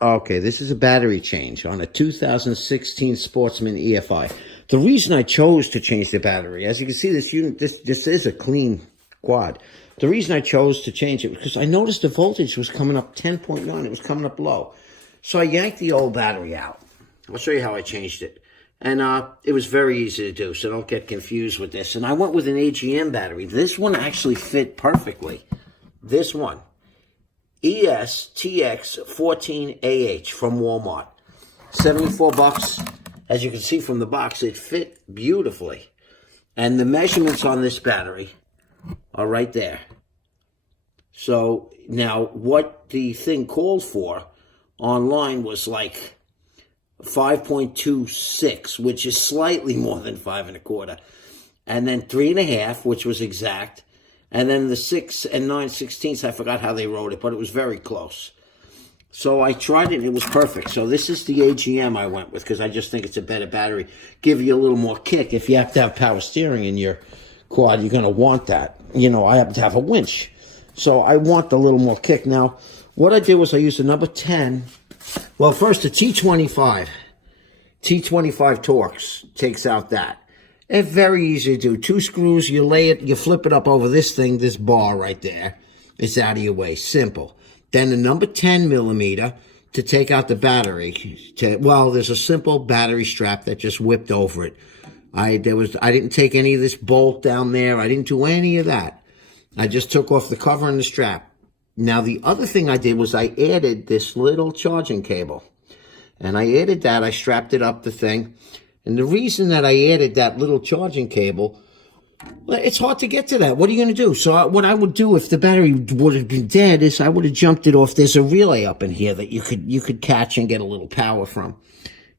Okay, this is a battery change on a 2016 Sportsman EFI. The reason I chose to change the battery, as you can see, this unit, this is a clean quad. The reason I chose to change it was because I noticed the voltage was coming up 10.9. It was coming up low. So I yanked the old battery out. I'll show you how I changed it. And it was very easy to do, so don't get confused with this. And I went with an AGM battery. This one actually fit perfectly. This one. ESTX14AH from Walmart. 74 bucks. As you can see from the box, it fit beautifully. And the measurements on this battery are right there. So now what the thing called for online was like 5.26, which is slightly more than 5 1/4. And then 3.5, which was exact. And then the 6 9/16, I forgot how they wrote it, but it was very close. So I tried it, and it was perfect. So this is the AGM I went with, because I just think it's a better battery. Give you a little more kick. If you have to have power steering in your quad, you're going to want that. You know, I happen to have a winch. So I want a little more kick. Now, what I did was I used a number 10. Well, first, the T25 Torx takes out that. It's very easy to do. 2 screws, you lay it, you flip it up over this thing, this bar right there. It's out of your way. Simple. Then the number 10 millimeter to take out the battery. Well, there's a simple battery strap that just whipped over it. I didn't take any of this bolt down there. I didn't do any of that. I just took off the cover and the strap. Now, the other thing I did was I added this little charging cable. And I added that. I strapped it up the thing. And the reason that I added that little charging cable, well, it's hard to get to that. What are you going to do? So what I would do if the battery would have been dead is I would have jumped it off. There's a relay up in here that you could catch and get a little power from.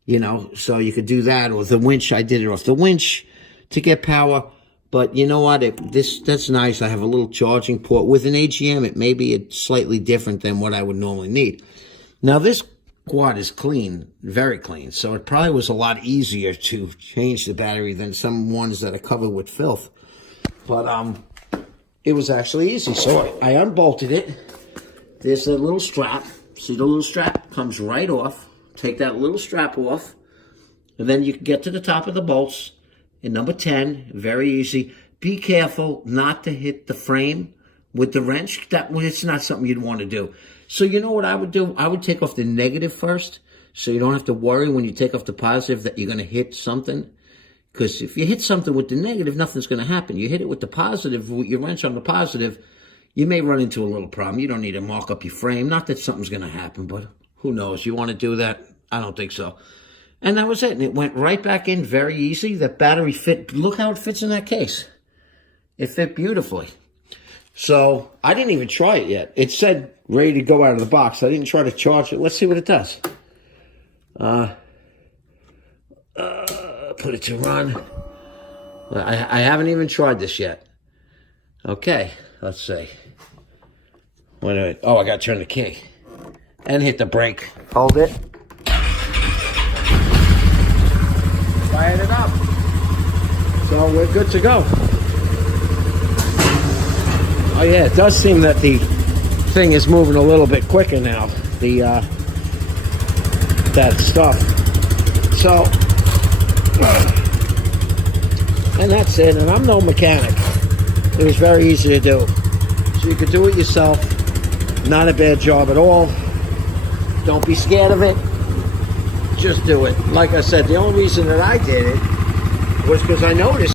You know, so you could do that. Or the winch, I did it off the winch to get power. But you know what? That's nice. I have a little charging port. With an AGM, it may be slightly different than what I would normally need. Now, this quad is clean, very clean, so it probably was a lot easier to change the battery than some ones that are covered with filth. But it was actually easy. So I unbolted it. There's a little strap. See, the little strap comes right off. Take that little strap off, and then you can get to the top of the bolts. In number 10, very easy. Be careful not to hit the frame with the wrench. It's not something you'd want to do. So you know what I would do? I would take off the negative first, so you don't have to worry when you take off the positive that you're going to hit something. Because if you hit something with the negative, nothing's going to happen. You hit it with the positive, with your wrench on the positive, you may run into a little problem. You don't need to mark up your frame. Not that something's going to happen, but who knows? You want to do that? I don't think so. And that was it. And it went right back in very easy. The battery fit. Look how it fits in that case. It fit beautifully. So I didn't even try it yet. It said ready to go out of the box. I didn't try to charge it. Let's see what it does. Put it to run. I haven't even tried this yet. Okay, let's see. Wait a minute. Oh, I got to turn the key. And hit the brake. Hold it. Fired it up. So we're good to go. Oh yeah, it does seem that the thing is moving a little bit quicker now. That stuff. So, and that's it. And I'm no mechanic. It was very easy to do. So you could do it yourself. Not a bad job at all. Don't be scared of it. Just do it. Like I said, the only reason that I did it was because I noticed